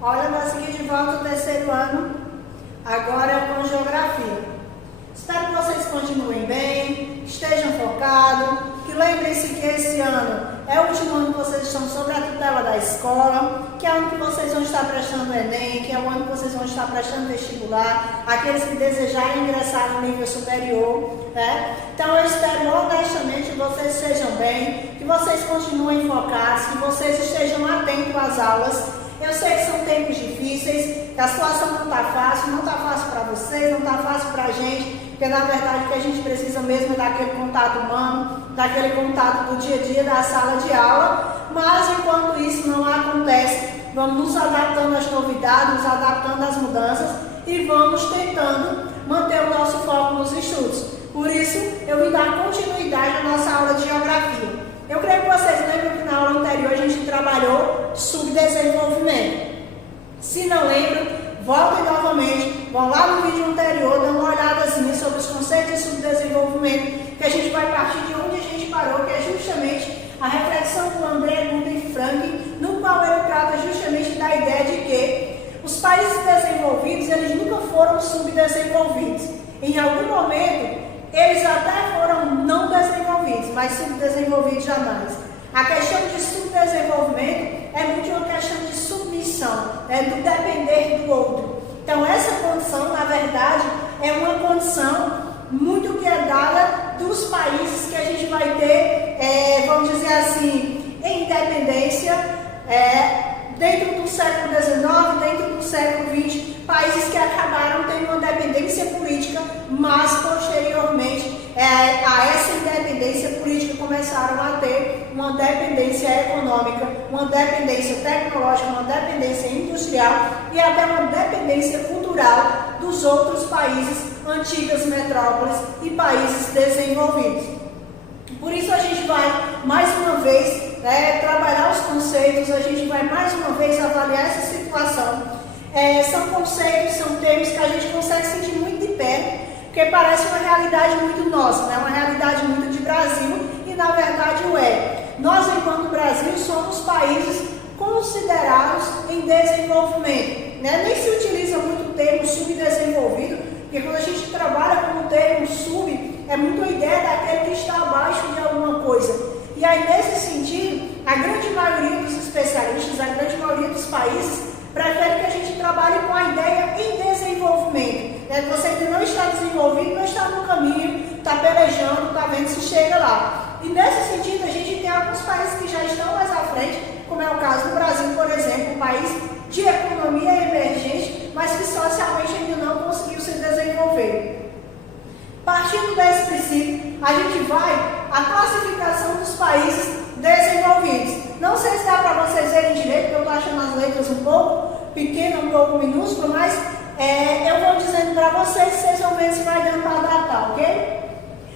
Olha, nós aqui de volta ao terceiro ano, agora é com geografia. Espero que vocês continuem bem, estejam focados, que lembrem-se que esse ano é o último ano que vocês estão sob a tutela da escola, que é o ano que vocês vão estar prestando o Enem, que é o ano que vocês vão estar prestando vestibular, aqueles que desejarem ingressar no nível superior, né? Então eu espero modestamente que vocês estejam bem, que vocês continuem focados, que vocês estejam atentos às aulas. Eu sei que são tempos difíceis, que a situação não está fácil para vocês, não está fácil para a gente, porque na verdade o que a gente precisa mesmo é daquele contato humano, daquele contato do dia a dia da sala de aula, mas enquanto isso não acontece, vamos nos adaptando às novidades, nos adaptando às mudanças e vamos tentando manter o nosso foco nos estudos. Por isso, eu vim dar continuidade à nossa aula de geografia. Eu creio que vocês lembram que na aula anterior a gente trabalhou subdesenvolvimento. Se não lembram, voltem novamente, vão lá no vídeo anterior, dão uma olhadazinha sobre os conceitos de subdesenvolvimento, que a gente vai partir de onde a gente parou, que é justamente a reflexão do André Lunden Frank, no qual ele trata justamente da ideia de que os países desenvolvidos, eles nunca foram subdesenvolvidos. Em algum momento, eles até foram não desenvolvidos, mas subdesenvolvidos jamais. A questão de subdesenvolvimento é muito uma questão de submissão, do depender do outro. Então, essa condição, na verdade, é uma condição muito que é dada dos países que a gente vai ter, vamos dizer assim, em independência, dentro do século XIX, dentro do século XX, países que acabaram tendo uma dependência política, mas posteriormente a essa independência política começaram a ter uma dependência econômica, uma dependência tecnológica, uma dependência industrial e até uma dependência cultural dos outros países, antigas metrópoles e países desenvolvidos. Por isso a gente vai mais uma vez trabalhar os conceitos, a gente vai mais uma vez avaliar essa situação. São conceitos, são termos que a gente consegue sentir muito de perto, porque parece uma realidade muito nossa, né? Uma realidade muito de Brasil, e na verdade o é. Nós, enquanto Brasil, somos países considerados em desenvolvimento, né? Nem se utiliza muito o termo subdesenvolvido, porque quando a gente trabalha com o termo sub, é muito a ideia daquele que está abaixo de alguma coisa. E aí, nesse sentido, a grande maioria dos especialistas, a grande maioria dos países, prefere que a gente trabalhe com a ideia em desenvolvimento. Você ainda não está desenvolvido, não está no caminho, está pelejando, está vendo se chega lá. E nesse sentido, a gente tem alguns países que já estão mais à frente, como é o caso do Brasil, por exemplo, um país de economia emergente, mas que socialmente ainda não conseguiu se desenvolver. Partindo desse princípio, a gente vai à classificação dos países desenvolvidos. Não sei se dá para vocês verem direito, porque eu estou achando as letras um pouco pequenas, um pouco minúsculas, mas eu vou dizendo para vocês, vocês vão ver se vai dando para adaptar, ok?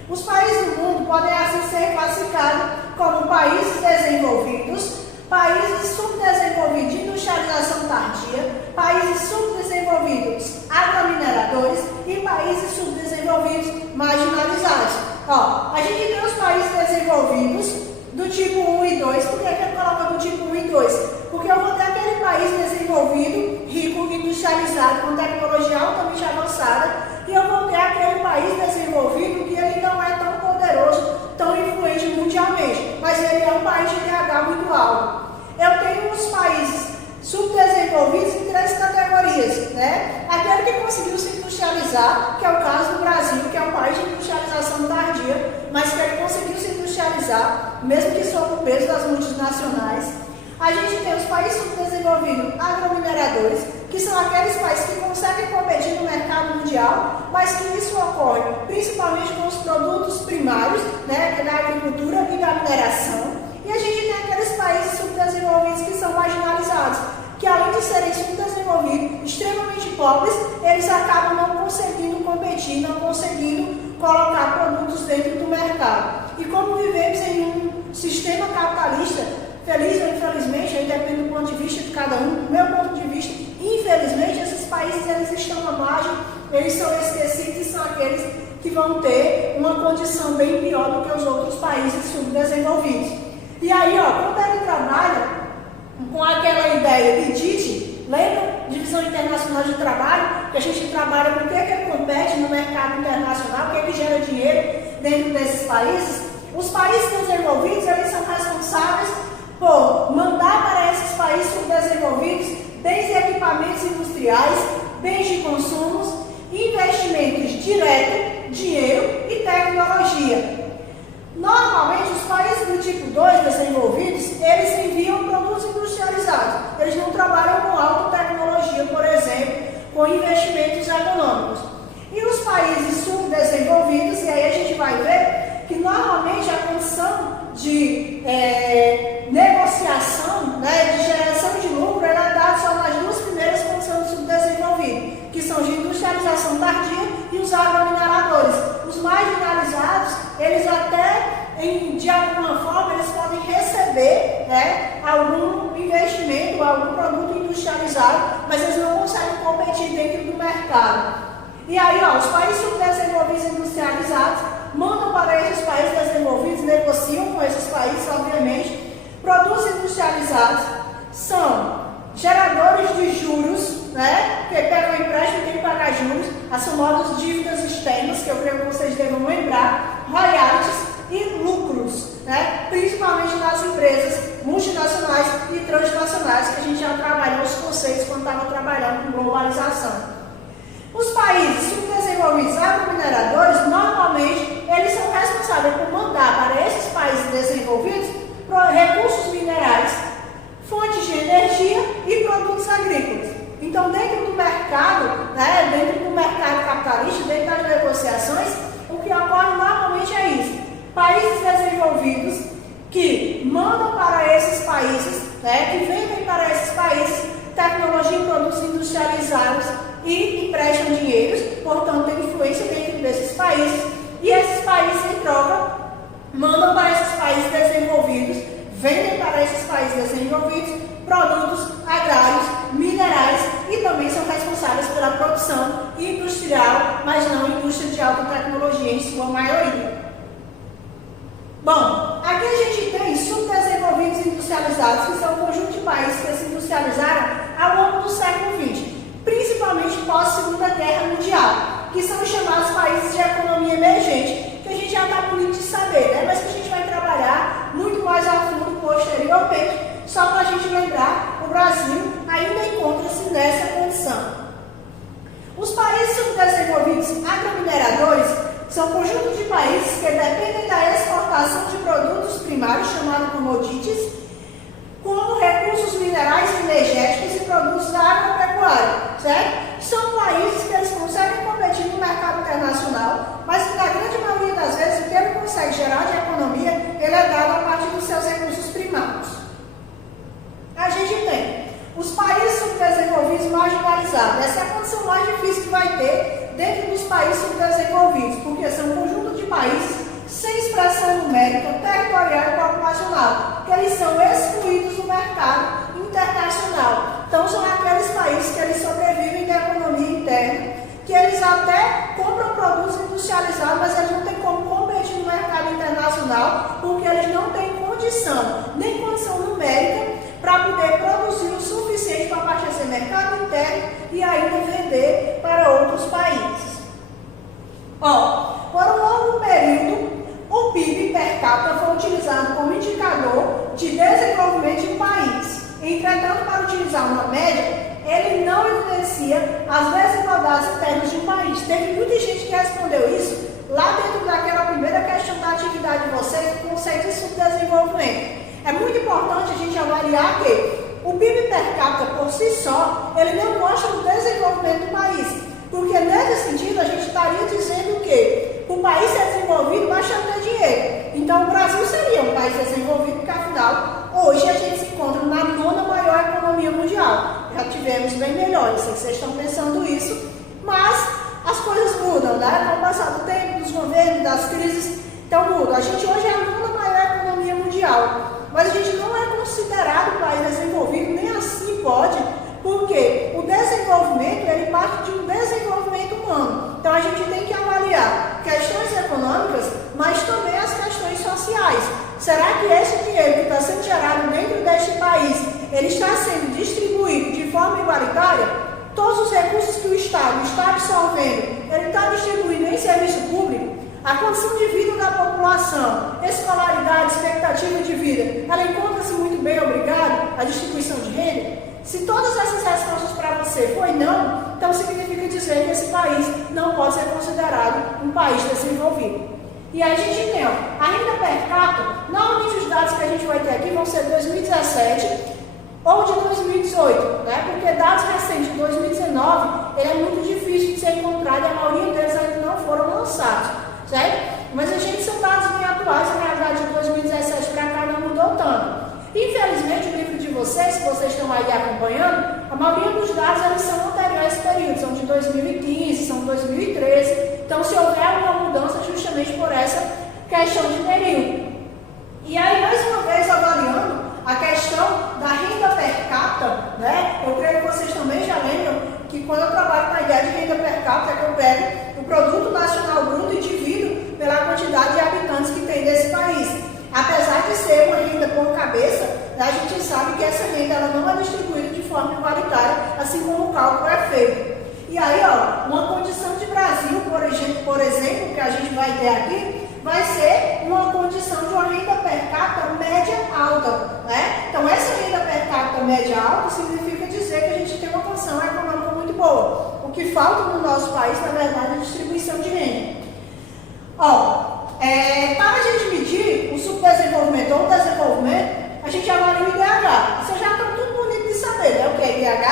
Os países do mundo podem assim ser classificados como países desenvolvidos, países subdesenvolvidos de industrialização tardia, países subdesenvolvidos agromineradores e países subdesenvolvidos marginalizados. A gente tem os países desenvolvidos do tipo 1 e 2. Por que eu coloco do tipo 1 e 2? Porque eu vou ter aquele país desenvolvido, rico, industrializado, com tecnologia altamente avançada, e eu vou ter aquele país desenvolvido que ele não é tão poderoso, tão influente mundialmente, mas ele é um país de IDH muito alto. Eu tenho os países subdesenvolvidos em 3 categorias, né? Aquele que conseguiu se industrializar, que é o caso do Brasil, que é um país de industrialização tardia, mas que ele conseguiu se industrializar, mesmo que sob o peso das multinacionais. A gente tem os países subdesenvolvidos agromineradores, que são aqueles países que conseguem competir no mercado mundial, mas que isso ocorre principalmente com os produtos primários, né, da agricultura e da mineração. E a gente tem aqueles países subdesenvolvidos que são marginalizados, que além de serem subdesenvolvidos, extremamente pobres, eles acabam não conseguindo competir, não conseguindo colocar produtos dentro do mercado. E como vivemos em um sistema capitalista, feliz ou infelizmente, aí depende do ponto de vista de cada um, do meu ponto de vista, infelizmente, esses países eles estão à margem, eles são esquecidos e são aqueles que vão ter uma condição bem pior do que os outros países subdesenvolvidos. E aí, quando ele trabalha com aquela ideia de Tite, lembra trabalha, com o que ele compete no mercado internacional, o que ele gera dinheiro dentro desses países. Os países desenvolvidos, eles são responsáveis por mandar para esses países subdesenvolvidos bens e equipamentos industriais, bens de consumo, investimentos diretos, dinheiro e tecnologia. Normalmente, os países do tipo 2 desenvolvidos, eles enviam produtos industrializados. Eles não trabalham com alta tecnologia, por exemplo, com investimentos econômicos. E os países subdesenvolvidos, e aí a gente vai ver que normalmente a condição de negociação, né, de geração de lucro, ela é dada só nas duas primeiras condições do subdesenvolvido, que são de industrialização tardia e os agromineradores. Os marginalizados, eles até, de alguma forma, eles podem receber, né, algum investimento, algum produto industrializado, mas eles não conseguem competir dentro do mercado. E aí, os países subdesenvolvidos industrializados mandam para esses países desenvolvidos, negociam com esses países, obviamente. Produtos industrializados são geradores de juros, né? Que pegam empréstimo e tem que pagar juros, as famosas dívidas externas, que eu creio que vocês devem lembrar, royalties e lucros, né? Principalmente nas empresas multinacionais e transnacionais, que a gente já trabalhou os conceitos quando estava trabalhando com globalização. Os países subdesenvolvidos agromineradores, normalmente, eles são responsáveis por mandar para esses países desenvolvidos recursos minerais, fontes de energia e produtos agrícolas. Então, dentro do mercado, né, dentro do mercado capitalista, dentro das negociações, o que ocorre normalmente é isso. Países desenvolvidos que mandam para esses países, né, que vendem para esses países tecnologia e produtos industrializados e emprestam dinheiro, portanto, tem influência dentro desses países, e esses países, em troca, mandam para esses países desenvolvidos, vendem para esses países desenvolvidos produtos agrários, minerais e também são responsáveis pela produção industrial, mas não indústria de alta tecnologia em sua maioria. Bom, aqui a gente tem subdesenvolvidos industrializados, que são um conjunto de países que se industrializaram ao longo do século XX, principalmente pós-Segunda Guerra Mundial, que são os chamados países de economia emergente, que a gente já está bonito de saber, né? Mas que a gente vai trabalhar muito mais a fundo posteriormente, só para a gente lembrar, o Brasil ainda encontra-se nessa condição. Os países subdesenvolvidos agromineradores são conjuntos de países que dependem da exportação de produtos primários, chamados commodities, como recursos minerais e energéticos e produtos da agropecuária, certo? São países que eles conseguem competir no mercado internacional, mas que na grande maioria das vezes o que ele consegue gerar de economia, ele é dado a partir dos seus recursos primários. A gente tem os países subdesenvolvidos marginalizados. Essa é a condição mais difícil que vai ter dentro dos países subdesenvolvidos, porque são um conjunto de países sem expressão numérica, territorial e populacional, que eles são excluídos do mercado internacional. Então, são aqueles países que eles sobrevivem da economia interna, que eles até compram produtos industrializados, mas eles não têm como competir no mercado internacional, porque eles não têm condição, nem condição numérica, para poder produzir o suficiente para abastecer mercado interno e ainda vender para outros países. Por um longo período, o PIB per capita foi utilizado como indicador de desenvolvimento de um país. Entretanto, para utilizar uma média, ele não evidencia as desigualdades internas de um país. Teve muita gente que respondeu isso lá dentro daquela primeira questão da atividade de vocês, o conceito de subdesenvolvimento. É muito importante a gente avaliar que o PIB per capita por si só, ele não mostra o desenvolvimento do país. Porque nesse sentido a gente estaria dizendo que o país ser desenvolvido basta ter dinheiro. Então o Brasil seria um país desenvolvido, porque afinal, hoje a gente se encontra na 9ª maior economia mundial. Já tivemos bem melhor, eu sei que vocês estão pensando isso, mas as coisas mudam, né? Com o passar do tempo, dos governos, das crises, então muda. A gente hoje é a 9ª maior economia mundial. Mas a gente não é considerado país desenvolvido, nem assim pode, porque o desenvolvimento, ele parte de um desenvolvimento humano. Então a gente tem que avaliar questões econômicas, mas também as questões sociais. Será que esse dinheiro que está sendo gerado dentro deste país, ele está sendo distribuído de forma igualitária? Todos os recursos que o Estado desenvolvendo, ele está distribuindo em serviço público, a condição de vida da população, escolaridade, expectativa de vida, ela encontra-se muito bem, obrigado, a distribuição de renda? Se todas essas respostas para você foi não, então significa dizer que esse país não pode ser considerado um país desenvolvido. E aí a gente tem, a renda per capita, normalmente os dados que a gente vai ter aqui vão ser de 2017 ou de 2018, né? Porque dados recentes de 2019, ele é muito difícil de ser encontrado e a maioria deles ainda não foram lançados, certo? Mas a gente são dados bem atuais, a realidade de 2017 para cá não mudou tanto. Infelizmente, o livro de vocês, se vocês estão aí acompanhando, a maioria dos dados eles são anteriores a esse período, são de 2015, são de 2013. Então, se houver alguma mudança, justamente por essa questão de período. E aí, mais uma vez, avaliando a questão da renda per capita, né? Eu creio que vocês também já lembram que quando eu trabalho com a ideia de renda per capita, é que eu pego o produto nacional bruto e divido pela quantidade de habitantes que tem desse país. Apesar de ser uma renda por cabeça, a gente sabe que essa renda ela não é distribuída de forma igualitária, assim como o cálculo é feito. E aí, uma condição de Brasil, por exemplo, que a gente vai ter aqui, vai ser uma condição de uma renda per capita média alta, né? Então, essa renda per capita média alta significa dizer que a gente tem uma condição econômica muito boa. O que falta no nosso país, na verdade, é a distribuição de renda. Para a gente medir o subdesenvolvimento ou o desenvolvimento, a gente avalia o IDH. Vocês já estão tudo bonito de saber, né? O que é IDH?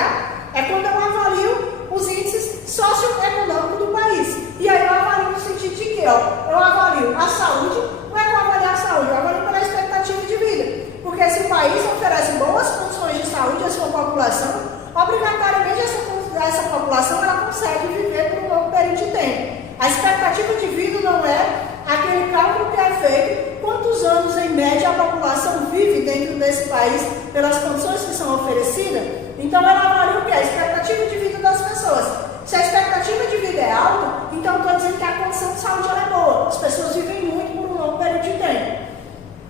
É quando eu avalio os índices socioeconômicos do país. E aí eu avalio no sentido de que, eu avalio a saúde. Como é que eu avalio a saúde? Eu avalio pela expectativa de vida. Porque se o país oferece boas condições de saúde à sua população, obrigatoriamente essa população ela consegue viver por um longo período de tempo. A expectativa de vida não é aquele cálculo que é feito, quantos anos em média a população vive dentro desse país pelas condições que são oferecidas. Então ela avalia o que? A expectativa de vida das pessoas. Se a expectativa de vida é alta, então estou dizendo que a condição de saúde ela é boa. As pessoas vivem muito por um longo período de tempo.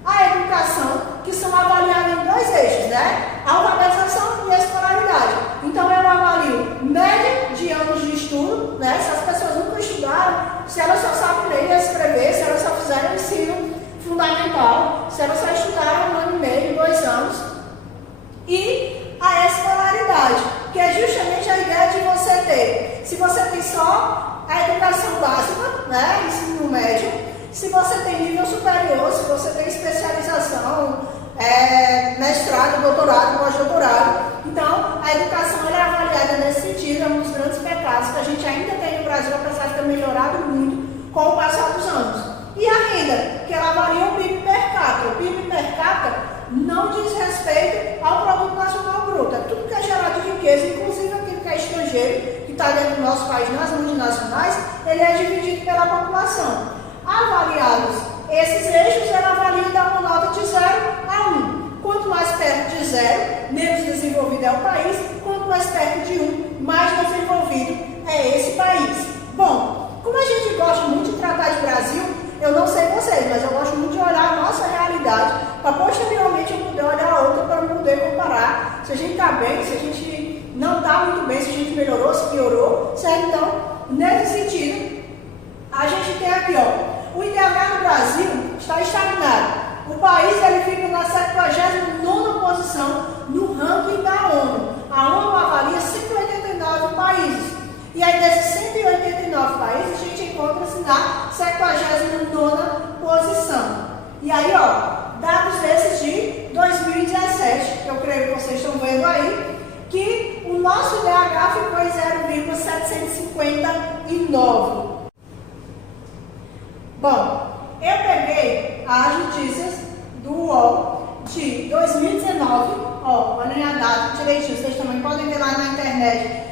A educação, que são avaliadas em dois eixos, né? A alfabetização e a escolaridade. Então eu avalio média de anos de estudo, né? Se as pessoas nunca estudaram, se elas só sabem ler e escrever, se elas só fizeram ensino fundamental, se elas só estudaram 1 ano e meio, 2 anos. E a escolaridade, que é justamente a ideia de você ter, se você tem só a educação básica, né? Ensino médio, se você tem nível superior, se você tem especialização, mestrado, doutorado, pós-doutorado. Então, a educação ela é avaliada nesse sentido, é um dos grandes pecados que a gente ainda tem no Brasil, apesar de ter melhorado muito com o passar dos anos. E a renda, que ela avalia o PIB per capita. O PIB per capita não diz respeito ao Produto Nacional Bruto. É tudo que é gerado de riqueza, inclusive aquilo que é estrangeiro, que está dentro do nosso país, nas multinacionais, ele é dividido pela população. Avaliados esses eixos, ela avalia e dá uma nota de 0 a 1. Quanto mais perto de 0, menos desenvolvido é o país. Quanto mais perto de 1, mais desenvolvido é esse país. Bom, como a gente gosta muito de tratar de Brasil, eu não sei vocês, mas eu gosto muito de olhar a nossa realidade, para posteriormente eu poder olhar a outra, para poder comparar se a gente está bem, se a gente não está muito bem, se a gente melhorou, se piorou, certo? Então, nesse sentido, a gente tem aqui, o IDH no Brasil está estagnado. O país ele fica na 79ª posição no ranking da ONU. A ONU avalia 189 países. E aí, desses 189 países, a gente encontra-se na 79ª posição. E aí, dados esses de 2017, que eu creio que vocês estão vendo aí, que o nosso IDH ficou em 0,759. Bom, eu peguei as notícias do UOL de 2019, olhem a data direitinho, vocês também podem ver lá na internet,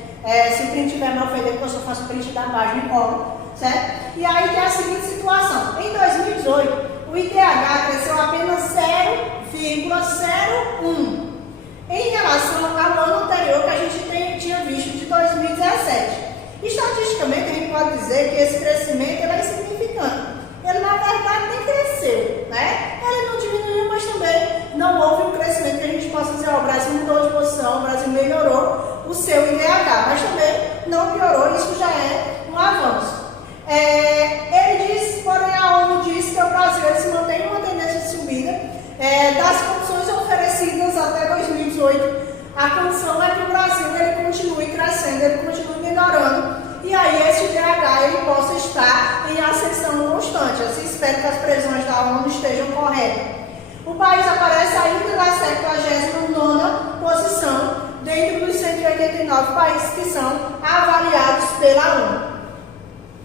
se o print tiver mal feito, depois eu faço o print da página e colo, certo? E aí tem a seguinte situação, em 2018, o IDH cresceu apenas 0,01, em relação ao ano anterior que a gente tinha visto de 2017. Estatisticamente, a gente pode dizer que esse crescimento é insignificante. Ele, na verdade, nem cresceu, né? Ele não diminuiu, mas também não houve um crescimento que a gente possa dizer, o Brasil mudou de posição, o Brasil melhorou o seu IDH, mas também não piorou, isso já é uma até 2018, a condição é que o Brasil ele continue crescendo, ele continue melhorando, e aí esse IDH ele possa estar em ascensão constante. Assim, espero que as previsões da ONU estejam corretas. O país aparece ainda na 79ª posição dentro dos 189 países que são avaliados pela ONU.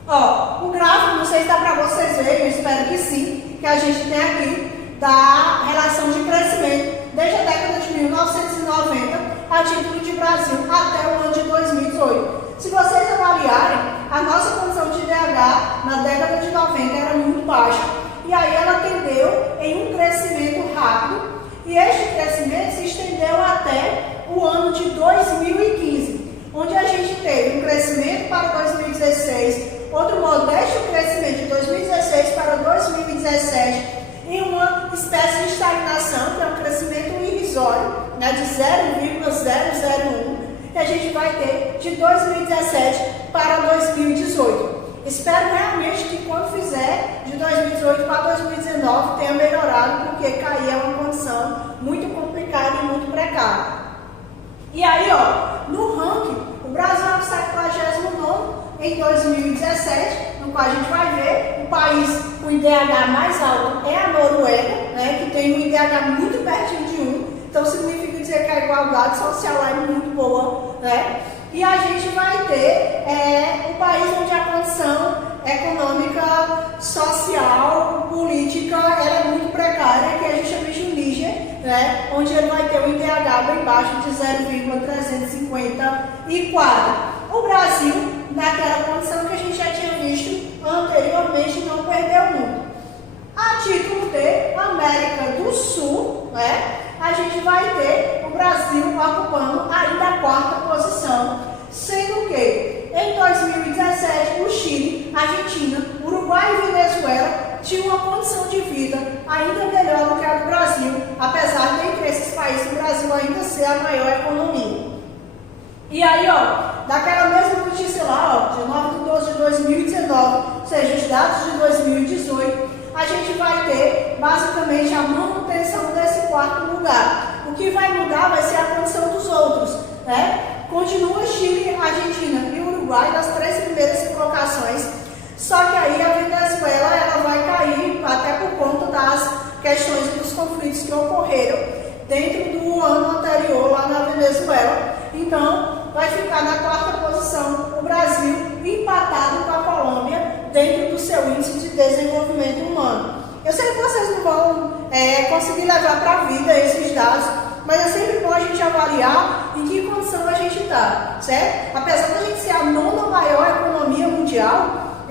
Ó, o gráfico, não sei se dá para vocês verem, eu espero que sim, que a gente tem aqui da relação de crescimento desde a década de 1990 a título de Brasil até o ano de 2018. Se vocês avaliarem, a nossa condição de IDH na década de 90 era muito baixa, e aí ela tendeu em um crescimento rápido, e este crescimento se estendeu até o ano de 2015, onde a gente teve um crescimento para 2016, outro modesto crescimento de 2016 para 2017, em uma espécie de estagnação, que é um crescimento irrisório, né, de 0,001, que a gente vai ter de 2017 para 2018. Espero realmente que quando fizer de 2018 para 2019 tenha melhorado, porque cair é uma condição muito complicada e muito precária. E aí, ó, no ranking, o Brasil é o 79º em 2017, no qual a gente vai ver o país com o IDH mais alto é a Noruega, né, que tem um IDH muito pertinho de 1, então significa dizer que a igualdade social lá é muito boa, né? E a gente vai ter um país onde a condição econômica, social, política ela é muito precária, que é justamente o Níger, né, onde ele vai ter um IDH bem baixo de 0,354. O Brasil, naquela condição que a gente já tinha visto anteriormente, não perdeu muito. A título de América do Sul, né, a gente vai ter o Brasil ocupando ainda a 4ª posição, sendo que em 2017 o Chile, Argentina, Uruguai e Venezuela tinham uma condição de vida ainda melhor do que a do Brasil, apesar de entre esses países o Brasil ainda ser a maior economia. E aí, ó, daquela mesma notícia lá, ó, de 9/12/2019, ou seja, os dados de 2018, a gente vai ter basicamente a manutenção desse 4º lugar. O que vai mudar vai ser a condição dos outros, né? Continua Chile, Argentina e Uruguai nas 3 primeiras colocações, só que aí a Venezuela ela vai cair até por conta das questões dos conflitos que ocorreram dentro do ano anterior lá na Venezuela. Então, vai ficar na 4ª posição o Brasil, empatado com a Colômbia dentro do seu índice de desenvolvimento humano. Eu sei que vocês não vão conseguir levar para a vida esses dados, mas é sempre bom a gente avaliar em que condição a gente está, certo? Apesar da gente ser a 9ª maior economia mundial,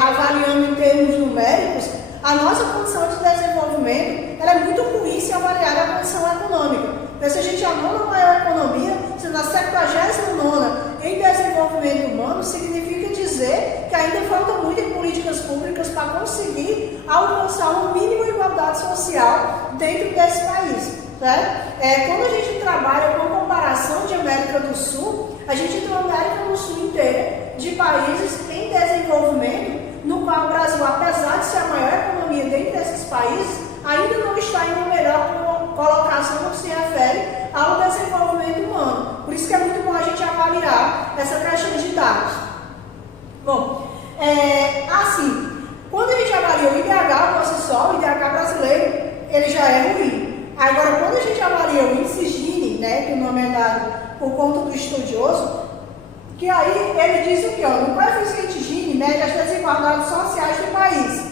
avaliando em termos numéricos, a nossa condição de desenvolvimento ela é muito ruim se avaliar a condição econômica. Porque se a gente é a 9ª maior economia, se na 79ª em desenvolvimento humano, significa dizer que ainda falta muito em políticas públicas para conseguir alcançar uma mínima igualdade social dentro desse país. Né? Quando a gente trabalha com a comparação de América do Sul, a gente tem uma América do Sul inteira de países em desenvolvimento, no qual o Brasil, apesar de ser a maior economia dentro desses países, ainda não está em uma melhor colocação no que se refere ao desenvolvimento humano. Por isso que é muito bom a gente avaliar essa questão de dados. Bom, assim, quando a gente avalia o IDH por si só, o IDH brasileiro, ele já é ruim. Agora, quando a gente avalia o índice Gini, né, que o nome é dado por conta do estudioso, que aí ele diz o que? No coeficiente Gini mede as desigualdades sociais do país.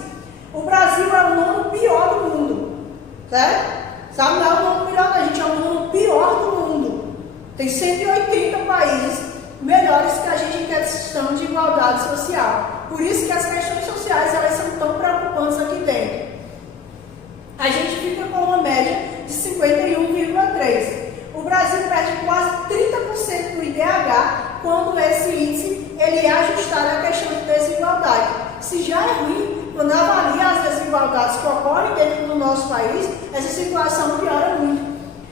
O Brasil é o 9º pior do mundo, certo? Sabe, não é o 9º melhor, a gente é o 9º pior do mundo. Tem 180 países melhores que a gente em questão de igualdade social. Por isso que as questões sociais elas são tão preocupantes aqui dentro. A gente fica com uma média de 51,3. O Brasil perde quase 30% do IDH quando esse índice ele é ajustado à questão de desigualdade. Se já é ruim, quando avalia as desigualdades que ocorrem dentro do nosso país, essa situação piora muito.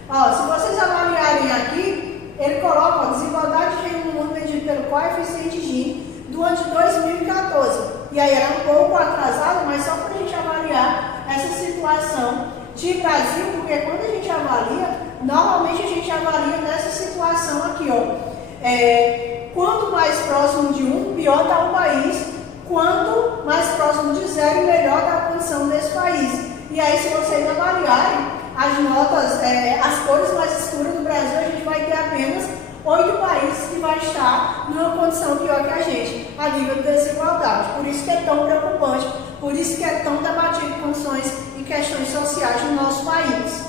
Ó, se vocês avaliarem aqui, ele coloca a desigualdade de gênero no mundo medido pelo coeficiente Gini do ano de 2014. E aí era um pouco atrasado, mas só para a gente avaliar essa situação de Brasil, porque quando a gente avalia Normalmente a gente avalia nessa situação aqui, ó. Quanto mais próximo de 1, pior está o país. Quanto mais próximo de 0, melhor está a condição desse país. E aí, se vocês avaliarem as notas, as cores mais escuras do Brasil, a gente vai ter apenas 8 países que vai estar numa condição pior que a gente, a nível de desigualdade. Por isso que é tão preocupante, por isso que é tão debatido condições e questões sociais no nosso país.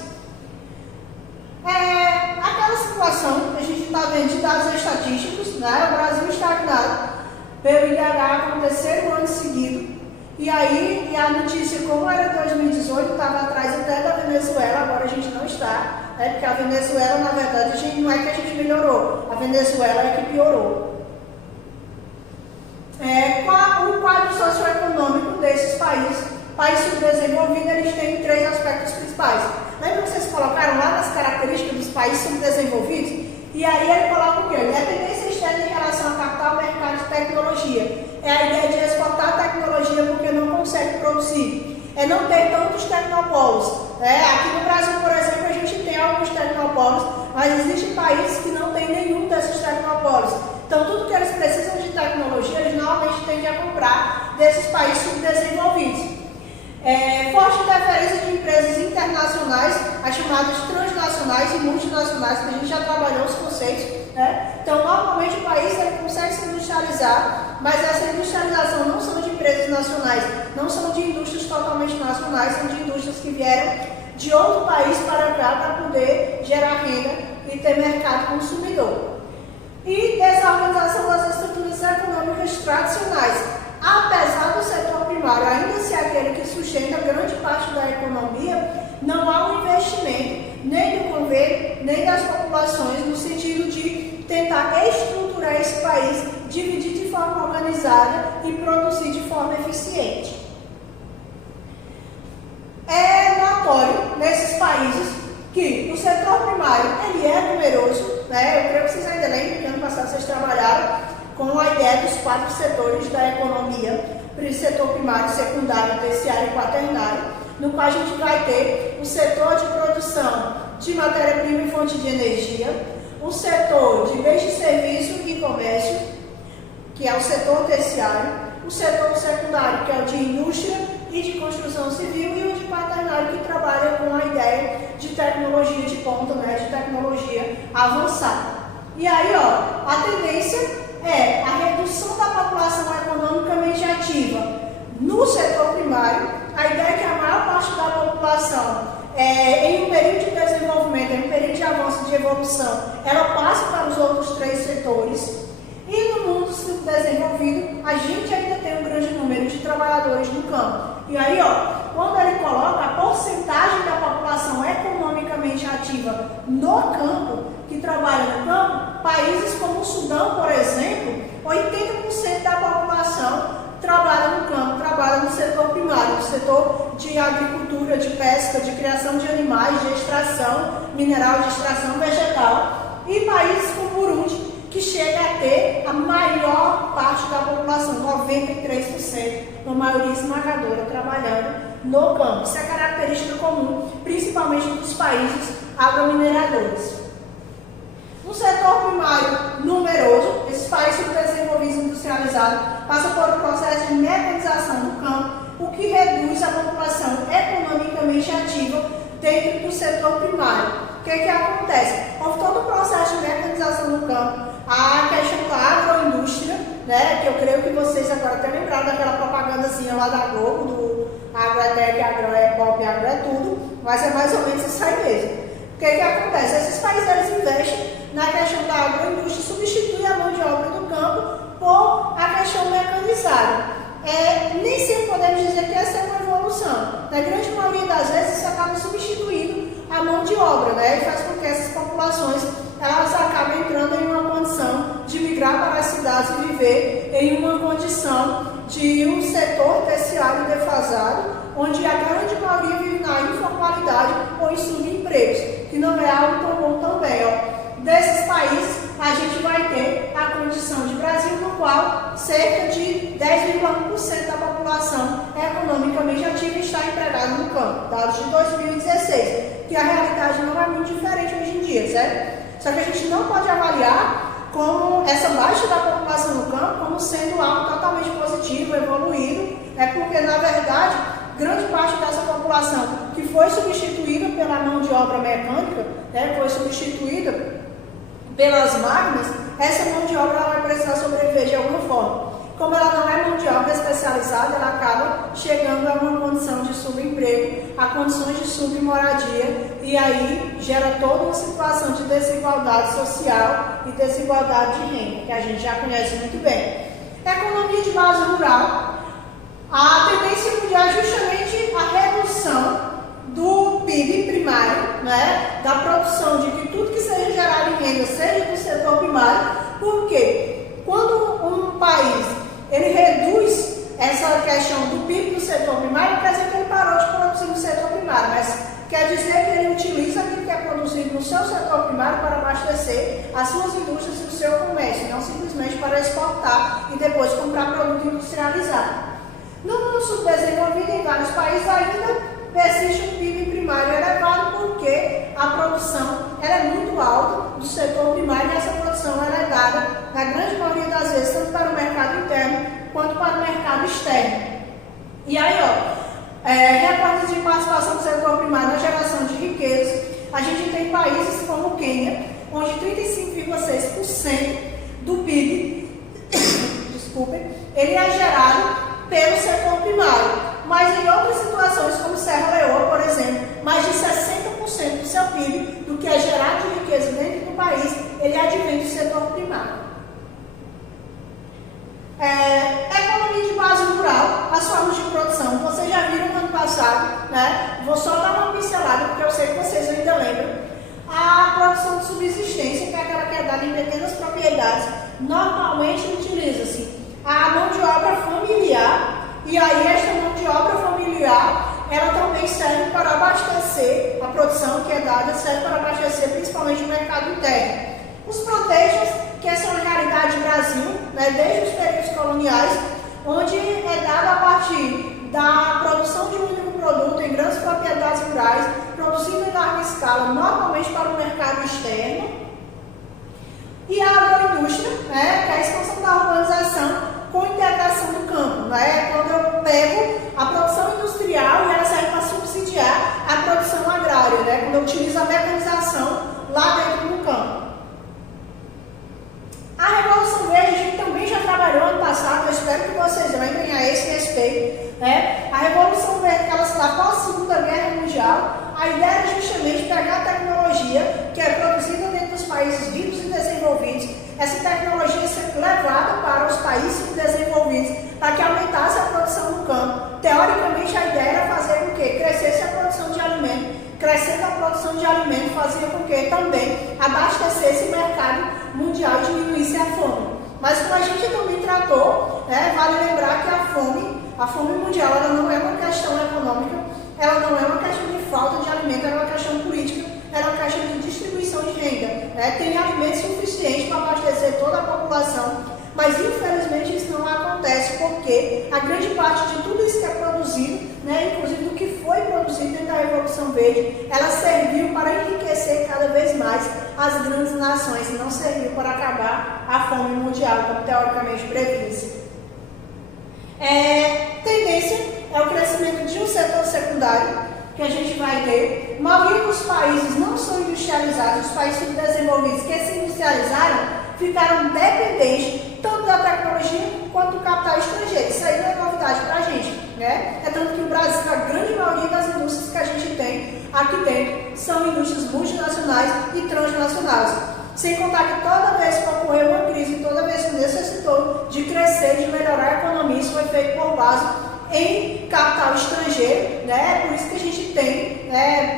Aquela situação que a gente está vendo de dados estatísticos, né? O Brasil estagnado, pelo IDH acontecer um ano seguido, e aí a notícia, como era 2018, estava atrás até da Venezuela, agora a gente não está, né? Porque a Venezuela, na verdade, não é que a gente melhorou, a Venezuela é que piorou. O quadro socioeconômico desses países subdesenvolvidos, eles têm 3 aspectos principais. Lembra que vocês colocaram lá nas características dos países subdesenvolvidos? E aí ele coloca o quê? Dependência externa em relação a capital, mercado e tecnologia. É a ideia de exportar tecnologia porque não consegue produzir. É não ter tantos tecnopolos. Aqui no Brasil, por exemplo, a gente tem alguns tecnopolos, mas existem países que não tem nenhum desses tecnopolos. Então, tudo que eles precisam de tecnologia, eles normalmente tendem a comprar desses países subdesenvolvidos. Forte interferência de empresas internacionais, as chamadas transnacionais e multinacionais, que a gente já trabalhou os conceitos, né? Então, normalmente o país ele consegue se industrializar, mas essa industrialização não são de empresas nacionais, não são de indústrias totalmente nacionais, são de indústrias que vieram de outro país para cá para poder gerar renda e ter mercado consumidor. E desorganização das estruturas econômicas tradicionais. Apesar do setor primário ainda ser aquele que sustenta grande parte da economia, não há um investimento nem do governo, nem das populações, no sentido de tentar estruturar esse país, dividir de forma organizada e produzir de forma eficiente. É notório nesses países que o setor primário ele é numeroso, né? Eu creio que vocês ainda lembram que ano passado vocês trabalharam com a ideia dos 4 setores da economia, setor primário, secundário, terciário e quaternário, no qual a gente vai ter o setor de produção de matéria-prima e fonte de energia, o setor de bens de serviço e comércio, que é o setor terciário, o setor secundário, que é o de indústria e de construção civil, e o de quaternário, que trabalha com a ideia de tecnologia de ponta, né, de tecnologia avançada. E aí, ó, a tendência é a redução da população economicamente ativa no setor primário. A ideia é que a maior parte da população, em um período de desenvolvimento, em um período de avanço, de evolução, ela passa para os outros 3 setores. E no mundo subdesenvolvido, a gente ainda tem um grande número de trabalhadores no campo. E aí, ó, quando ele coloca a porcentagem da população economicamente ativa no campo, que trabalha no campo, países como o Sudão, por exemplo, 80% da população trabalha no campo, trabalha no setor primário, no setor de agricultura, de pesca, de criação de animais, de extração mineral, de extração vegetal. E países como o Burundi, que chega a ter a maior parte da população, 93%, uma maioria esmagadora, trabalhando no campo. Isso é característica comum, principalmente dos países agromineradores. No setor primário numeroso, esses países subdesenvolvidos e industrializados passam por um processo de mecanização do campo, o que reduz a população economicamente ativa dentro do setor primário. O que acontece? Houve todo o processo de mecanização do campo, a questão da agroindústria, né, que eu creio que vocês agora têm lembrado daquela propagandazinha lá da Globo, do agro é tech, agro é pop, agro é tudo, mas é mais ou menos isso aí mesmo. O que acontece? Esses países eles investem na questão da agroindústria, substituem a mão de obra do campo por a questão mecanizada. Nem sempre podemos dizer que essa é uma evolução. Na grande maioria das vezes, isso acaba substituindo a mão de obra, né? E faz com que essas populações elas acabem entrando em uma condição de migrar para as cidades e viver em uma condição de um setor terciário defasado, onde a grande maioria vive na informalidade ou em subempregos, que não é algo tão bom também. Ó. Desses países, a gente vai ter a condição de Brasil no qual cerca de 10,1% da população é economicamente ativa e está empregada no campo, dados de 2016, que a realidade não é muito diferente hoje em dia, certo? Só que a gente não pode avaliar como essa baixa da população no campo como sendo algo totalmente positivo, evoluído, porque na verdade grande parte dessa população que foi substituída pela mão de obra mecânica, foi substituída pelas máquinas, essa mão de obra ela vai precisar sobreviver de alguma forma. Como ela não é mão de obra especializada, ela acaba chegando a uma condição de subemprego, a condições de submoradia, e aí gera toda uma situação de desigualdade social e desigualdade de renda, que a gente já conhece muito bem. Economia de base rural. A tendência mundial é justamente a redução do PIB primário, da produção de que tudo que seja gerado em renda seja do setor primário, porque quando um país ele reduz essa questão do PIB do setor primário, quer dizer que ele parou de produzir no setor primário, mas quer dizer que ele utiliza aquilo que é produzido no seu setor primário para abastecer as suas indústrias e o seu comércio, não simplesmente para exportar e depois comprar produto industrializado. No mundo subdesenvolvido, em vários países ainda persiste um PIB primário elevado porque a produção ela é muito alta do setor primário e essa produção ela é dada, na grande maioria das vezes, tanto para o mercado interno quanto para o mercado externo. E aí, recortes de participação do setor primário na geração de riquezas, a gente tem países como o Quênia, onde 35,6% do PIB, ele é gerado pelo setor primário. Mas em outras situações, como Serra Leoa, por exemplo, mais de 60% do seu PIB, do que é gerado de riqueza dentro do país, ele advém do setor primário. Economia de base rural, as formas de produção. Vocês já viram no ano passado, Vou só dar uma pincelada, porque eu sei que vocês ainda lembram. A produção de subsistência, que é aquela que é dada em pequenas propriedades, normalmente utiliza-se a mão de obra familiar. E aí esta mão de obra familiar, ela também serve para abastecer a produção que é dada, serve para abastecer principalmente o mercado interno. Os protestos, que essa é uma realidade do Brasil, desde os períodos coloniais, onde é dado a partir da produção de um único produto em grandes propriedades rurais, produzido em larga escala, normalmente para o mercado externo. E a agroindústria, que é a expansão da urbanização, com integração do campo, quando eu pego a produção industrial e ela serve para subsidiar a produção agrária, quando eu utilizo a mecanização lá dentro do campo. A Revolução Verde a gente também já trabalhou ano passado, eu espero que vocês lembrem a esse respeito. A Revolução Verde, ela se dá após a Segunda Guerra Mundial, a ideia era justamente pegar a tecnologia que é produzida dentro dos países ricos e desenvolvidos, essa tecnologia ser levada para os países desenvolvidos, para que aumentasse a produção no campo. Teoricamente, a ideia era fazer com que crescesse a produção de alimento. Crescendo a produção de alimento fazia com que também abastecesse o mercado mundial e diminuísse a fome. Mas como a gente também tratou, vale lembrar que a fome mundial, ela não é uma questão econômica, ela não é uma questão de falta de alimento, ela é uma questão política, ela é uma questão de distribuição de renda. Tem alimento suficiente para abastecer toda a população, mas infelizmente isso não acontece porque a grande parte de tudo isso que é produzido, inclusive do que foi produzido dentro da Revolução Verde, ela serviu para enriquecer cada vez mais as grandes nações e não serviu para acabar a fome mundial, como teoricamente previsto. Tendência é o crescimento de um setor secundário, que a gente vai ver. A maioria dos países não são industrializados, os países subdesenvolvidos que se industrializaram ficaram dependentes tanto da tecnologia quanto do capital estrangeiro. Isso aí não é novidade para a gente, É tanto que o Brasil, a grande maioria das indústrias que a gente tem aqui dentro são indústrias multinacionais e transnacionais. Sem contar que toda vez que ocorreu uma crise, toda vez que necessitou de crescer, de melhorar a economia, isso foi feito por base em capital estrangeiro, Por isso que a gente tem,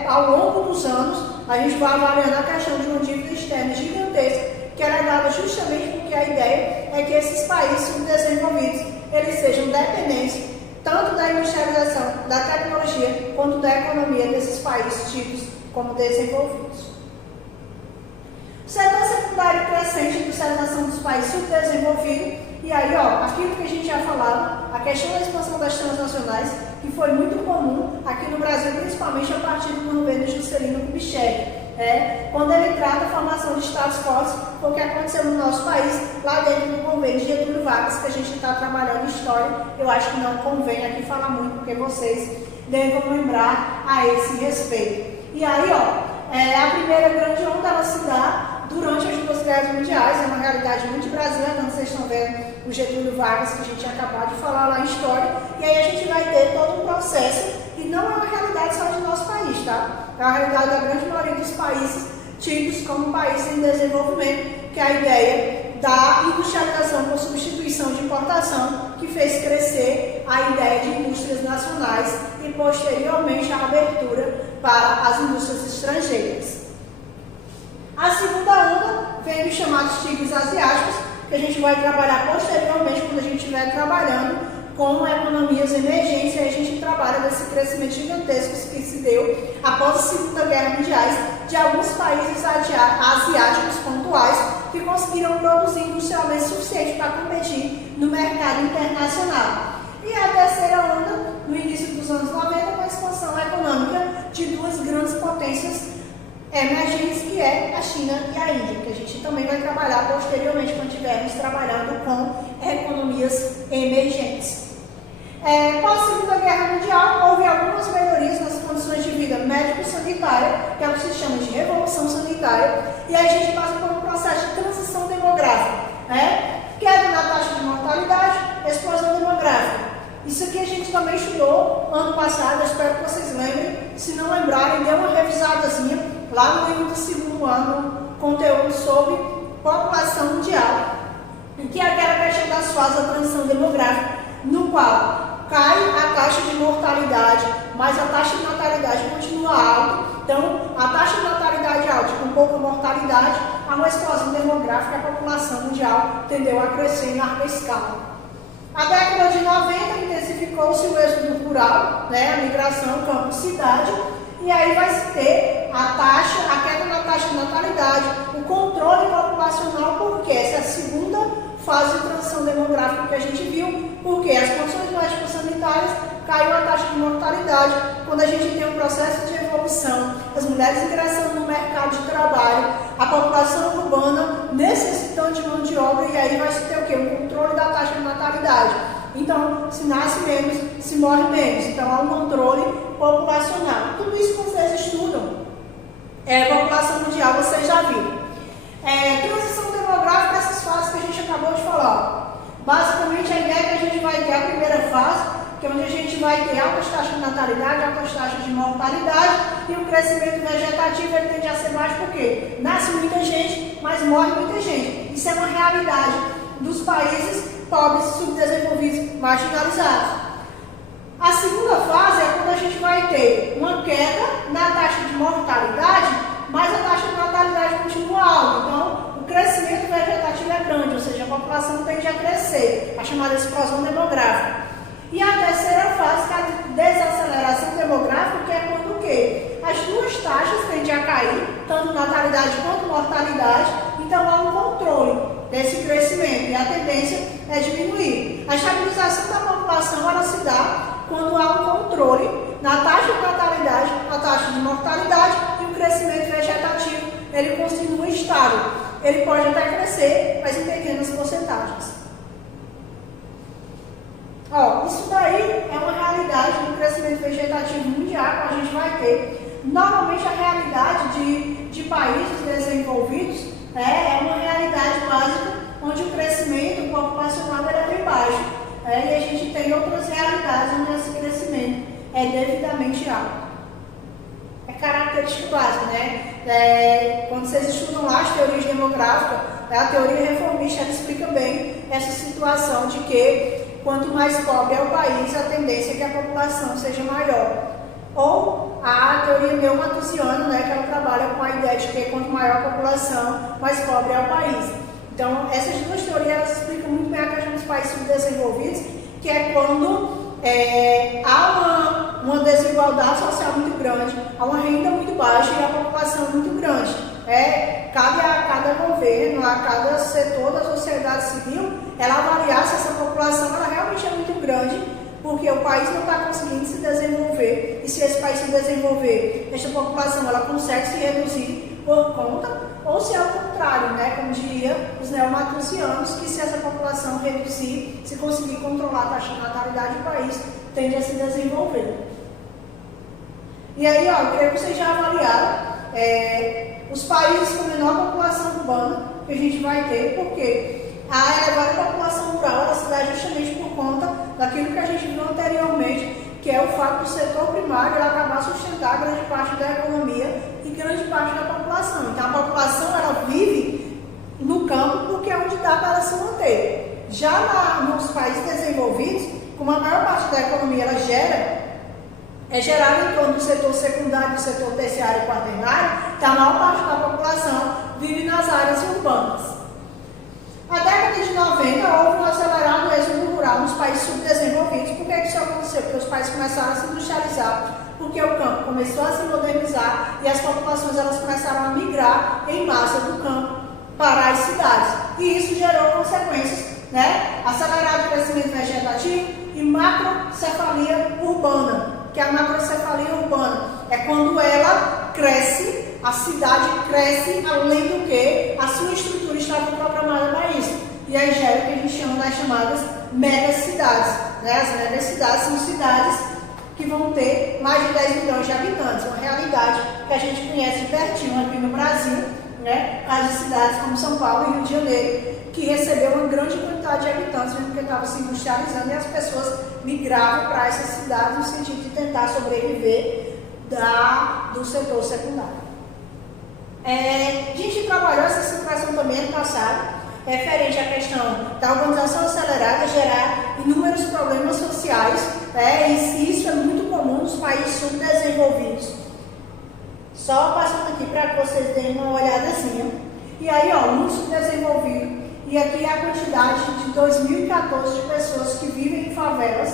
ao longo dos anos, a gente vai avaliando a questão de uma dívida externa gigantesca, que ela é dada justamente porque a ideia é que esses países subdesenvolvidos, eles sejam dependentes tanto da industrialização, da tecnologia, quanto da economia desses países tidos como desenvolvidos. O setor secundário secundária crescente, industrialização dos países subdesenvolvidos. E aí, ó, aquilo que a gente já falava, a questão da expansão das transnacionais, que foi muito comum aqui no Brasil, principalmente a partir do governo Juscelino Kubitschek. Quando ele trata a formação de estados fortes, foi o que aconteceu no nosso país, lá dentro do governo de Getúlio Vargas, que a gente está trabalhando história. Eu acho que não convém aqui falar muito, porque vocês devem lembrar a esse respeito. E aí, ó, a primeira grande onda ela se dá durante as duas guerras mundiais, é uma realidade muito brasileira, quando vocês estão vendo o Getúlio Vargas, que a gente acabou de falar lá em história, e aí a gente vai ter todo um processo, e não é uma realidade só do nosso país, tá? É a realidade da grande maioria dos países tidos como países em desenvolvimento, que é a ideia da industrialização por substituição de importação, que fez crescer a ideia de indústrias nacionais e posteriormente a abertura para as indústrias estrangeiras. A segunda onda vem dos chamados tigres asiáticos, que a gente vai trabalhar posteriormente quando a gente estiver trabalhando com economias emergentes, e a gente trabalha desse crescimento gigantesco que se deu após a Segunda Guerra Mundial de alguns países asiáticos pontuais que conseguiram produzir industrialmente suficiente para competir no mercado internacional. E a terceira onda, no início dos anos 90, com a expansão econômica de duas grandes potências emergentes, que é a China e a Índia, que a gente também vai trabalhar posteriormente quando estivermos trabalhando com economias emergentes. Após a Segunda Guerra Mundial, houve algumas melhorias nas condições de vida médico-sanitária, que é o que se chama de revolução sanitária, e aí a gente passa por um processo de transição demográfica, queda na taxa de mortalidade, explosão demográfica. Isso aqui a gente também estudou ano passado, eu espero que vocês lembrem. Se não lembrarem, dê uma revisadazinha lá no livro do segundo ano, conteúdo sobre população mundial, que é aquela questão das fases da transição demográfica, no qual cai a taxa de mortalidade, mas a taxa de natalidade continua alta. Então, a taxa de natalidade alta, com pouca mortalidade, há uma explosão demográfica, a população mundial tendeu a crescer em larga escala. A década de 90 intensificou-se o êxodo rural, a migração campo-cidade, e aí vai se ter a queda na taxa de natalidade, o controle populacional, porque essa é a segunda fase de transição demográfica que a gente viu, porque as condições médicas sanitárias caiu a taxa de mortalidade, quando a gente tem um processo de evolução, as mulheres ingressando no mercado de trabalho, a população urbana necessitando de mão de obra, e aí vai se ter o quê? Um controle da taxa de natalidade. Então, se nasce menos, se morre menos. Então, há um controle populacional. Tudo isso que vocês estudam, população mundial, vocês já viram. Transição demográfica, essas fases que a gente acabou de falar. Basicamente, a ideia é que a gente vai ter a primeira fase, que é onde a gente vai ter altas taxas de natalidade, altas taxas de mortalidade, e o crescimento vegetativo ele tende a ser baixo porque nasce muita gente, mas morre muita gente. Isso é uma realidade dos países pobres, subdesenvolvidos, marginalizados. A segunda fase é quando a gente vai ter uma queda na taxa de mortalidade, mas a taxa de natalidade continua alta. Então, o crescimento vegetativo é grande, ou seja, a população tende a crescer, a chamada explosão demográfica. E a terceira fase, que é a desaceleração demográfica, que é quando o quê? As duas taxas tendem a cair, tanto natalidade quanto mortalidade, então há um controle desse crescimento e a tendência é diminuir. A estabilização da população ela se dá quando há um controle na taxa de natalidade, na taxa de mortalidade, e o crescimento vegetativo ele continua estável. Ele pode até crescer, mas em pequenas porcentagens. Isso daí é uma realidade do crescimento vegetativo mundial que a gente vai ter. Normalmente a realidade de países desenvolvidos é uma realidade básica onde o crescimento populacional é bem baixo. E a gente tem outras realidades onde esse crescimento é devidamente alto. É característica básica, quando vocês estudam lá as teorias demográficas, a teoria reformista ela explica bem essa situação de que quanto mais pobre é o país, a tendência é que a população seja maior. Ou a teoria neomalthusiana, que ela trabalha com a ideia de que quanto maior a população, mais pobre é o país. Então, essas duas teorias elas explicam muito bem a questão dos países subdesenvolvidos, que é quando há uma desigualdade social muito grande, há uma renda muito baixa e a população muito grande. cabe a cada governo, a cada setor da sociedade civil, ela avaliar se essa população ela realmente é muito grande, porque o país não está conseguindo se desenvolver, e se esse país se desenvolver, essa população ela consegue se reduzir por conta, ou se é o contrário, né, como diria os neomalthusianos, que se essa população reduzir, se conseguir controlar a taxa de natalidade, o país tende a se desenvolver. E aí, ó, eu creio que vocês já avaliaram os países com menor população urbana que a gente vai ter, porque a elevada população rural ela se dá justamente por conta daquilo que a gente viu anteriormente, que é o fato do setor primário ela acabar sustentar grande parte da economia e grande parte da população. Então, a população ela vive no campo porque é onde dá para ela se manter. Já nos países desenvolvidos, como a maior parte da economia ela é gerada em torno do setor secundário, do setor terciário e quaternário, então a maior parte da população vive nas áreas urbanas. Na década de 90, houve um acelerado êxodo rural nos países subdesenvolvidos. Por que isso aconteceu? Porque os países começaram a se industrializar, porque o campo começou a se modernizar e as populações elas começaram a migrar em massa do campo para as cidades. E isso gerou consequências, né? Acelerado crescimento vegetativo e macrocefalia urbana. Que a macrocefalia urbana é quando ela cresce, a cidade cresce além do que a sua estrutura estava programada para isso. E aí gera o que a gente chama das chamadas megacidades. Né? As megacidades são cidades que vão ter mais de 10 milhões de habitantes, uma realidade que a gente conhece de pertinho aqui no Brasil, né? As cidades como São Paulo e Rio de Janeiro, que recebeu uma grande quantidade de habitantes, porque estava se industrializando e as pessoas migravam para essas cidades no sentido de tentar sobreviver do setor secundário. A gente trabalhou essa situação também ano passado, referente à questão da urbanização acelerada gerar inúmeros problemas sociais, e isso é muito comum nos países subdesenvolvidos. Só passando aqui para que vocês deem uma olhadazinha. E aí, ó, no subdesenvolvido, e aqui a quantidade de 2014 de pessoas que vivem em favelas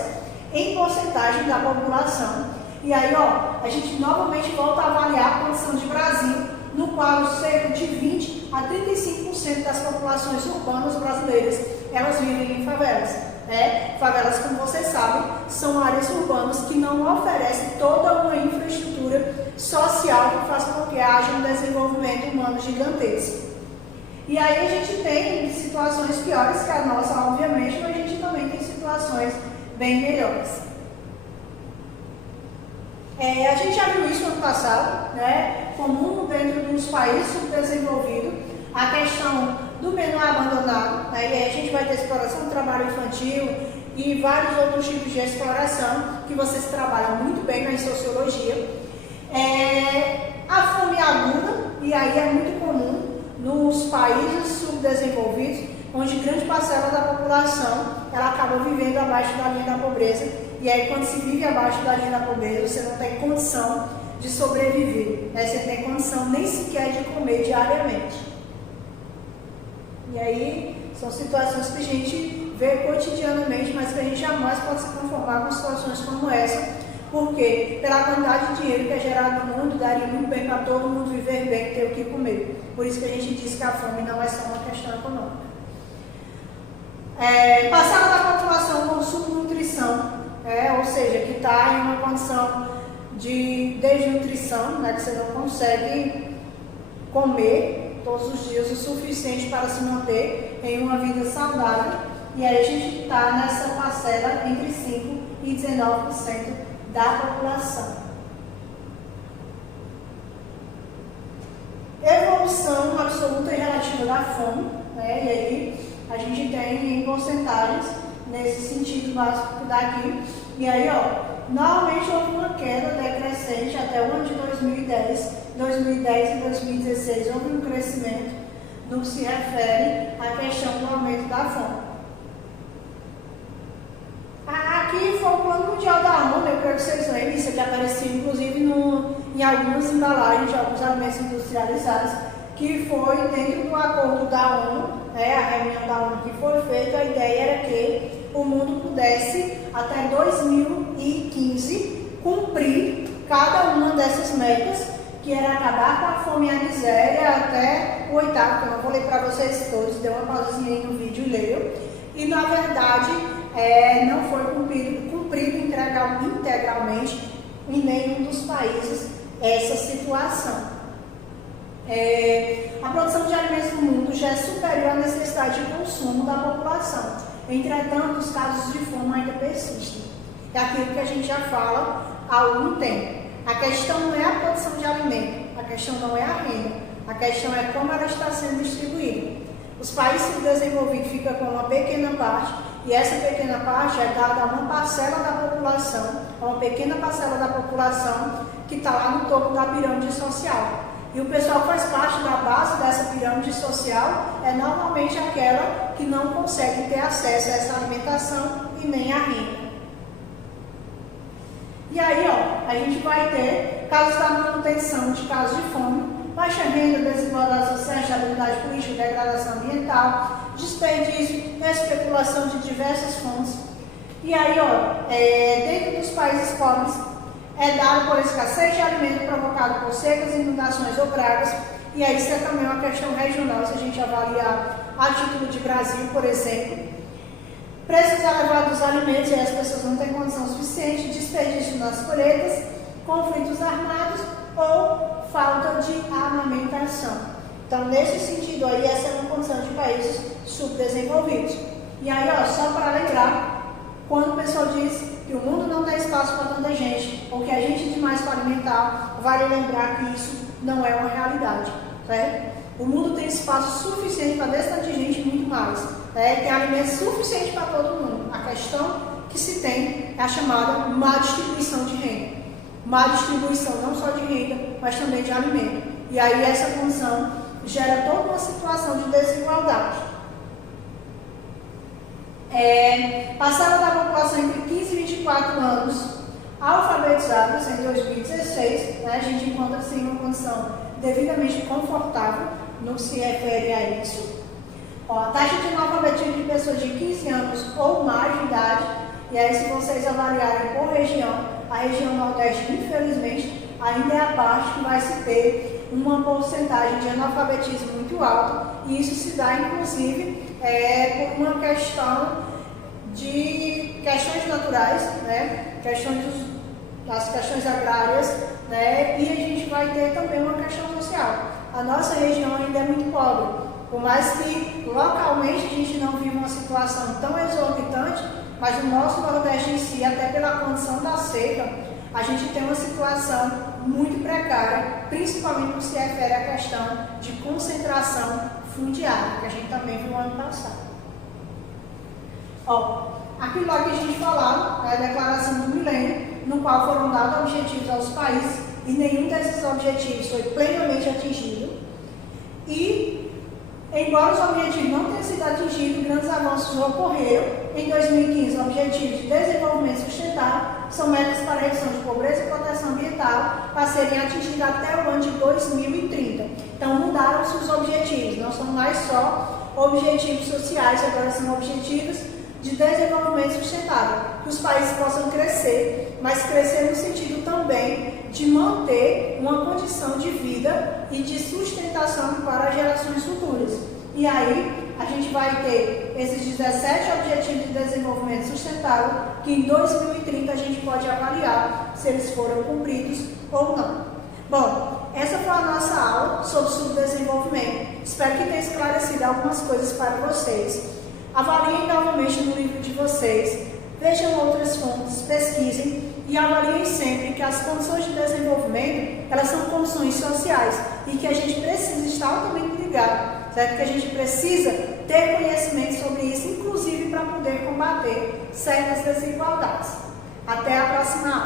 em porcentagem da população. E aí, ó, a gente novamente volta a avaliar a condição de Brasil, no qual cerca de 20 a 35% das populações urbanas brasileiras, elas vivem em favelas. Favelas, como vocês sabem, são áreas urbanas que não oferecem toda uma infraestrutura social que faça com que haja um desenvolvimento humano gigantesco. E aí a gente tem situações piores que a nossa, obviamente, mas a gente também tem situações bem melhores. A gente já viu isso no ano passado, né? Comum dentro dos países subdesenvolvidos, a questão do menor abandonado, né? E aí a gente vai ter exploração do trabalho infantil e vários outros tipos de exploração que vocês trabalham muito bem na sociologia. A fome aguda, e aí é muito comum nos países subdesenvolvidos, onde grande parcela da população ela acaba vivendo abaixo da linha da pobreza, e aí quando se vive abaixo da linha da pobreza, você não tem condição de sobreviver, né? Você tem condição nem sequer de comer diariamente. E aí são situações que a gente vê cotidianamente, mas que a gente jamais pode se conformar com situações como essa, porque pela quantidade de dinheiro que é gerado no mundo, daria muito bem para todo mundo viver bem e ter o que comer. Por isso que a gente diz que a fome não é só uma questão econômica. Passada da população com subnutrição, ou seja, que está em uma condição de desnutrição, né, que você não consegue comer todos os dias o suficiente para se manter em uma vida saudável, e aí a gente está nessa parcela entre 5% e 19% da população. Evolução absoluta e relativa da fome, né? E aí a gente tem em porcentagens nesse sentido básico daqui. E aí, ó, normalmente houve uma queda decrescente até o ano de 2010. 2010 e 2016 houve um crescimento no que se refere à questão do aumento da fome. Aqui foi o Plano Mundial da ONU, eu creio que vocês lembram, isso aqui apareceu inclusive em algumas embalagens de alguns alimentos industrializados, que foi dentro do acordo da ONU, a reunião da ONU que foi feita, a ideia era que o mundo pudesse, até 2015, cumprir cada uma dessas metas que era acabar com a fome e a miséria até o 8º, que eu não vou ler para vocês todos, deu uma pausazinha aí no vídeo e leio. E na verdade não foi cumprido integralmente em nenhum dos países essa situação. A produção de alimentos no mundo já é superior à necessidade de consumo da população. Entretanto, os casos de fome ainda persistem. É aquilo que a gente já fala há algum tempo. A questão não é a produção de alimento, a questão não é a renda, a questão é como ela está sendo distribuída. Os países subdesenvolvidos ficam com uma pequena parte, e essa pequena parte é dada a uma parcela da população, a uma pequena parcela da população que está lá no topo da pirâmide social. E o pessoal que faz parte da base dessa pirâmide social é normalmente aquela que não consegue ter acesso a essa alimentação e nem a renda. E aí, a gente vai ter casos da manutenção de casos de fome, baixa renda, desigualdade social, instabilidade política, degradação ambiental, desperdício, especulação de diversas fontes. E aí, dentro dos países pobres, é dado por escassez de alimento provocado por secas, inundações ou pragas. E aí, isso é também uma questão regional, se a gente avaliar a título de Brasil, por exemplo. Preços elevados dos alimentos e as pessoas não têm condição suficiente, desperdício nas colheitas, conflitos armados ou falta de amamentação. Então, nesse sentido aí, essa é uma condição de países subdesenvolvidos. E aí, só para lembrar, quando o pessoal diz que o mundo não tem espaço para tanta gente, ou que a gente é demais para alimentar, vale lembrar que isso não é uma realidade, certo? O mundo tem espaço suficiente para desse tanto de gente e muito mais. Tem alimento suficiente para todo mundo. A questão que se tem é a chamada má distribuição de renda. Má distribuição não só de renda, mas também de alimento. E aí essa condição gera toda uma situação de desigualdade. Parcela da população entre 15 e 24 anos alfabetizados em 2016, a gente encontra assim uma condição devidamente confortável no que se refere a isso. A taxa de analfabetismo de pessoas de 15 anos ou mais de idade, e aí se vocês avaliarem por região, a região Nordeste, infelizmente, ainda é a parte que vai se ter uma porcentagem de analfabetismo muito alta, e isso se dá, inclusive, por uma questão de questões naturais, as questões agrárias, e a gente vai ter também uma questão social. A nossa região ainda é muito pobre, por mais que localmente a gente não vive uma situação tão exorbitante, mas no nosso Nordeste em si, até pela condição da seca, a gente tem uma situação muito precária, principalmente no que se refere à questão de concentração fundiária, que a gente também viu no ano passado. Aquilo lá que a gente falava, a Declaração do Milênio, no qual foram dados objetivos aos países, e nenhum desses objetivos foi plenamente atingido. E, embora os objetivos não tenham sido atingidos, grandes avanços ocorreram. Em 2015, Objetivos de Desenvolvimento Sustentável são metas para a redução de pobreza e proteção ambiental para serem atingidas até o ano de 2030. Então, mudaram-se os objetivos, não são mais só objetivos sociais, agora são objetivos de desenvolvimento sustentável, que os países possam crescer, mas crescer no sentido também de manter uma condição de vida e de sustentação para gerações futuras. E aí, a gente vai ter esses 17 Objetivos de Desenvolvimento Sustentável, que em 2030 a gente pode avaliar se eles foram cumpridos ou não. Bom, essa foi a nossa aula sobre subdesenvolvimento. Espero que tenha esclarecido algumas coisas para vocês. Avaliem novamente no livro de vocês, vejam outras fontes, pesquisem e avaliem sempre que as condições de desenvolvimento, elas são condições sociais e que a gente precisa estar altamente ligado, certo? Que a gente precisa ter conhecimento sobre isso, inclusive para poder combater certas desigualdades. Até a próxima aula.